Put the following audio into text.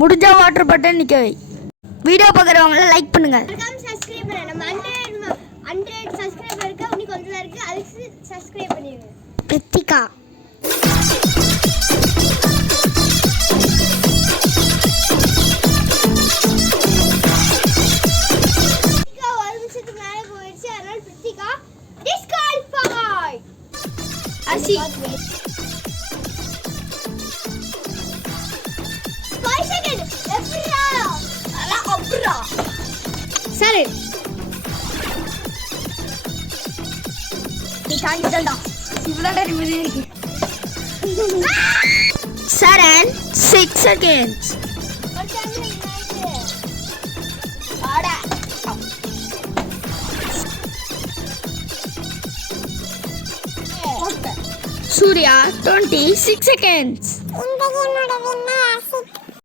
முடிஞ்சா water button நிற்க வை. Video பார்க்குறவங்கள like பண்ணுங்க. சப்ஸ்கிரைப் பண்ணு. நம்ம 100 சப்ஸ்கிரைபர் இருக்கு. இன்னும் கொஞ்சம் இருக்கு. அதுக்கு சப்ஸ்கிரைப் பண்ணிருங்க. பிரித்திகா ஒரு நிமிஷத்துக்கு மேலே போயிடுச்சு. அதனால பிரித்திகா டிஸ்குவாலிஃபை. அசி 5 செகண்ட். எப்பரா அல அப்பரா சரி நீ தாங்கிட்டடா. இவ்வளோ நிமிடம் இருக்கு. 7 6 seconds. ஒரு டைம்ல இன்னாச்சு ஆடா சூர்யா 26 seconds. இந்த கேமோட